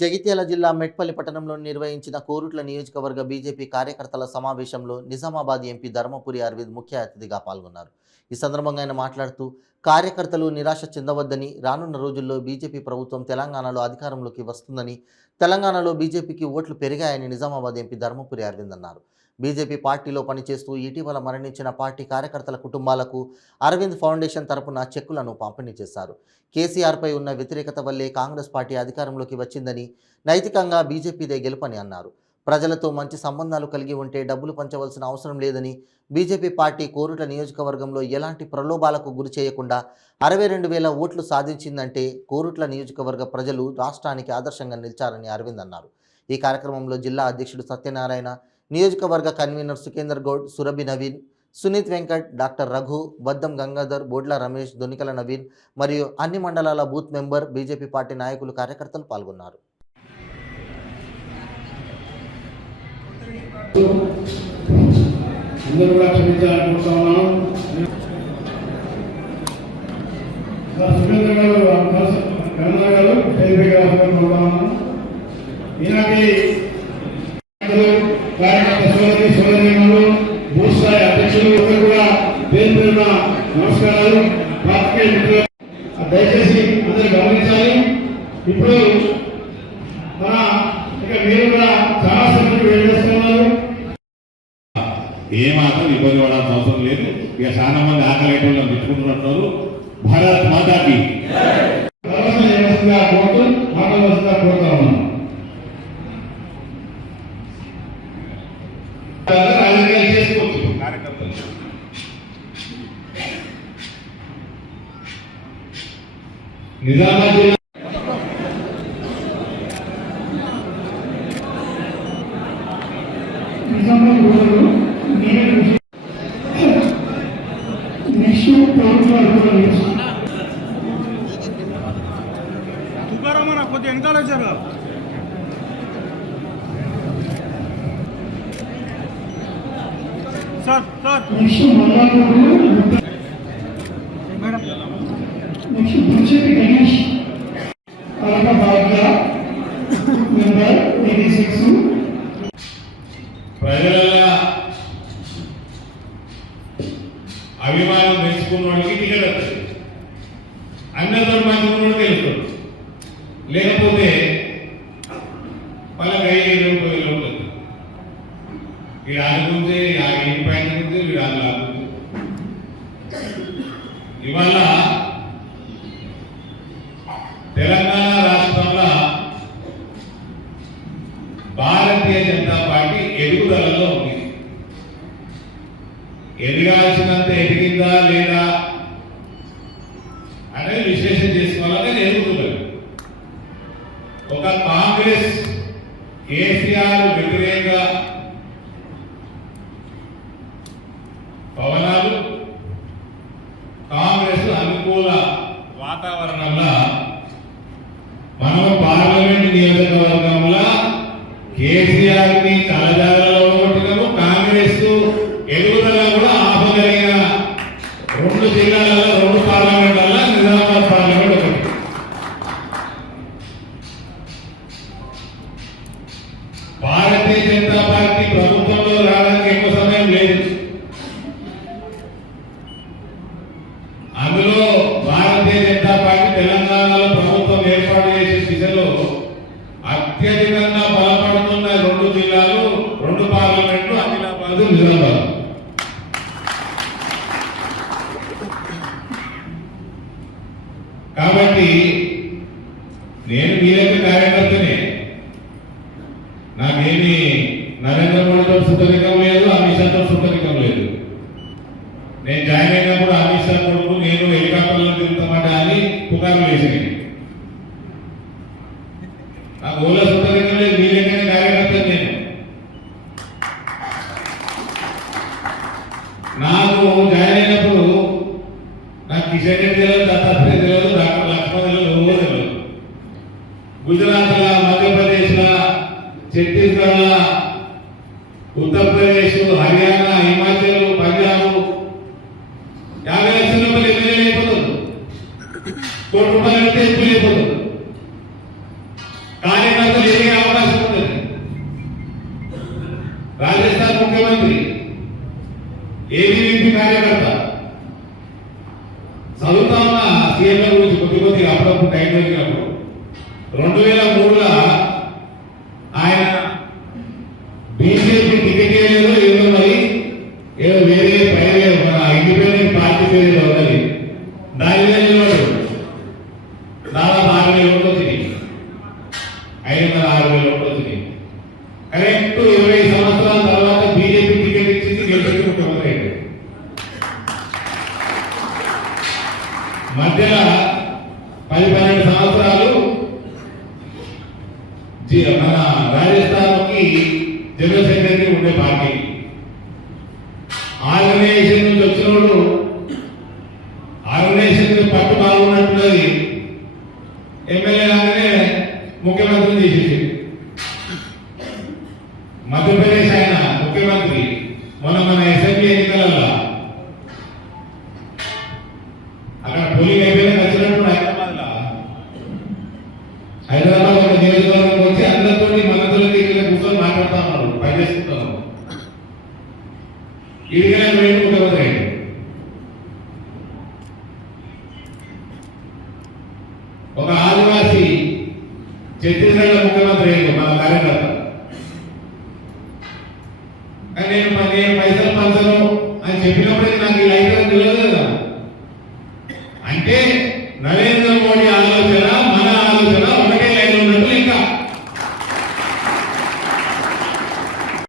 జగిత్యాల జిల్లా మెట్పల్లి పట్టణంలో నిర్వహించిన కోరుట్ల నియోజకవర్గ బీజేపీ కార్యకర్తల సమావేశంలో నిజామాబాద్ ఎంపీ ధర్మపురి అరవింద్ ముఖ్య అతిథిగా పాల్గొన్నారు. ఈ సందర్భంగా ఆయన మాట్లాడుతూ కార్యకర్తలు నిరాశ చెందవద్దని, రానున్న రోజుల్లో బీజేపీ ప్రభుత్వం తెలంగాణలో అధికారంలోకి వస్తుందని, తెలంగాణలో బీజేపీకి ఓట్లు పెరిగాయని నిజామాబాద్ ఎంపీ ధర్మపురి అరవింద్ అన్నారు. బీజేపీ పార్టీలో పనిచేస్తూ ఇటీవల మరణించిన పార్టీ కార్యకర్తల కుటుంబాలకు అరవింద్ ఫౌండేషన్ తరపున చెక్కులను పంపిణీ చేశారు. కేసీఆర్పై ఉన్న వ్యతిరేకత వల్లే కాంగ్రెస్ పార్టీ అధికారంలోకి వచ్చిందని, నైతికంగా బీజేపీదే గెలుపని అన్నారు. ప్రజలతో మంచి సంబంధాలు కలిగి ఉంటే డబ్బులు పంచవలసిన అవసరం లేదని, బీజేపీ పార్టీ కోరుట్ల నియోజకవర్గంలో ఎలాంటి ప్రలోభాలకు గురి చేయకుండా 62,000 ఓట్లు సాధించిందంటే కోరుట్ల నియోజకవర్గ ప్రజలు రాష్ట్రానికి ఆదర్శంగా నిలిచారని అరవింద్ అన్నారు. ఈ కార్యక్రమంలో జిల్లా అధ్యక్షుడు సత్యనారాయణ, నియోజకవర్గ కన్వీనర్ సుఖేందర్ గౌడ్, సురభి నవీన్, సునీత్ వెంకట్, డాక్టర్ రఘు, బద్దం గంగాధర్, బోడ్ల రమేష్, దొనికల నవీన్ మరియు అన్ని మండలాల బూత్ మెంబర్, బీజేపీ పార్టీ నాయకులు, కార్యకర్తలు పాల్గొన్నారు. నమస్కారాలు. దయచేసి అందరూ గమనించాలి. ఇప్పుడు మీరు కూడా చాలా సంఖ్యలో వేస్తున్నారు. ఏమాత్రం ఇబ్బంది పడాల్సిన అవసరం లేదు. ఇక చాలా మంది ఆకలి తెచ్చుకుంటున్నారు. భారత్ మాతాకి కోరుతా ఉన్నాం. చేసుకోవచ్చు కార్యకర్తలు. నిజామాబాద్ జిల్లా తుకారామన్న కొద్దిగా వెనకాల వచ్చారు. సార్ సార్ గణేష్ ప్రజల అభిమానం పెంచుకున్న వాడికి టికెట్ వస్తుంది. అందరితో మంచి వెళ్తాడు. లేకపోతే వాళ్ళకి 5,000 రూపాయలు ఉంటుంది. వీడు ఆడుకుంటే ఇంటి పైన వీడు ఆడుకుంటే ఇవాళ తెలంగాణ రాష్ట్రంలో భారతీయ జనతా పార్టీ ఎదుగుదలలో ఉంది. ఎదగాల్సినంత ఎదిగిందా లేదా అనేది విశ్లేషణ చేసుకోవాలని ఎదుగుతున్నారు. ఒక కాంగ్రెస్ కేసీఆర్ వ్యతిరేక పవనాలు, కాంగ్రెస్ అనుకూల వాతావరణంలో మనం పార్లమెంట్ నియోజకవర్గంలో కేసీఆర్ ని తలజాలలో కొట్టినాము. కాంగ్రెస్ ఎదుగుదల కూడా ఆపగలిగిన 2 జిల్లాలలో 2 పార్లమెంట్లలో నిజామాబాద్ పార్లమెంట్ ఒకటి. భారతీయ జనతా పార్టీ ప్రభుత్వంలో రావడానికి ఎక్కువ సమయం లేదు. అందులో భారతీయ జనతా పార్టీ తెలంగాణలో ప్రభుత్వం ఏర్పాటు చేసే దిశలో అత్యధికంగా బలపడుతున్న 2 జిల్లాలు, 2 పార్లమెంట్లు ఆదిలాబాద్, నిజామాబాద్. కాబట్టి నేను మీరైతే కార్యకర్తనే. నాకేమి నరేంద్ర మోడీతో సుఖనికం లేదు, అమిత్ షాతో సుఖనికం లేదు. నేను జాయిన్ అయినప్పుడు అమిత్ షా కొడుకు నేను హెలికాప్టర్లో తిరుగుతామాట అని పుకార్లు వేసినాయి. నాకు ఓలా సుఖనికం లేదు. మీరేమైనా కార్యకర్త నేను. నాకు జాయిన్ అయినప్పుడు నాకు కిషన్ రెడ్డి తెలియదు, దత్తాత్రేయ తెలియదు, డాక్టర్ లక్ష్మణ్ తెలియదు. గుజరాత్, మధ్యప్రదేశ్, ఛత్తీస్గఢ్, ఉత్తరప్రదేశ్, హర్యానా, హిమాచల్, పంజాబ్ 50 లక్షల రూపాయలు ఎమ్మెల్యే అయిపోతుంది. ₹1 కోటి ఎక్కువ అయిపోతుంది. కార్యకర్త రాజస్థాన్ ముఖ్యమంత్రి, ఏబీవీపీ కార్యకర్త. చదువుతా ఉన్న సీఎంల గురించి కొద్దిగా అప్పుడప్పుడు టైం దొరికినప్పుడు 2003లో ఆయన బీజేపీ టికెట్ ఏదో ఏదో మరి ఏదో వేరే పైన మన ఇండిపెండెంట్ పార్టీ పేరు ఉన్నది, దాని మీద నిలబడు దాదాపు 6,000 ఓట్లు వచ్చినాయి, 506,000 ఓట్లు వచ్చినాయి. కరెక్ట్ 20 సంవత్సరాల తర్వాత బీజేపీ టికెట్ ఇచ్చింది, గెలిచి ముఖ్యమంత్రి అయ్యాడు. మధ్యలో 10-12 సంవత్సరాలు మన రాజస్థాన్కి జనరల్ సెక్రటరీ ఉండే పార్టీ ఆర్గనైజేషన్ నుంచి వచ్చినోడు ఆర్గనైజేషన్ పట్టు బాగున్నట్టున్నది, ఎమ్మెల్యే లాగానే ముఖ్యమంత్రిని చేసేసి మధ్యప్రదేశ్ ఆయన ముఖ్యమంత్రి మన అసెంబ్లీ ఎన్నికలలో అక్కడ పోలింగ్ అయిపోయినా వచ్చినట్టు హైదరాబాద్ ఒక నియోజకవర్గం వచ్చి అందరితో మంత్రులకి కూర్చొని మాట్లాడుతా ఉన్నారు, పనిచేస్తున్నారు. ఇదిగా ముఖ్యమంత్రి ఒక ఆదివాసీ ఛత్తీస్గఢ్ ముఖ్యమంత్రి మన కార్యకర్త. నేను పైసలు పంచను అని చెప్పినప్పుడే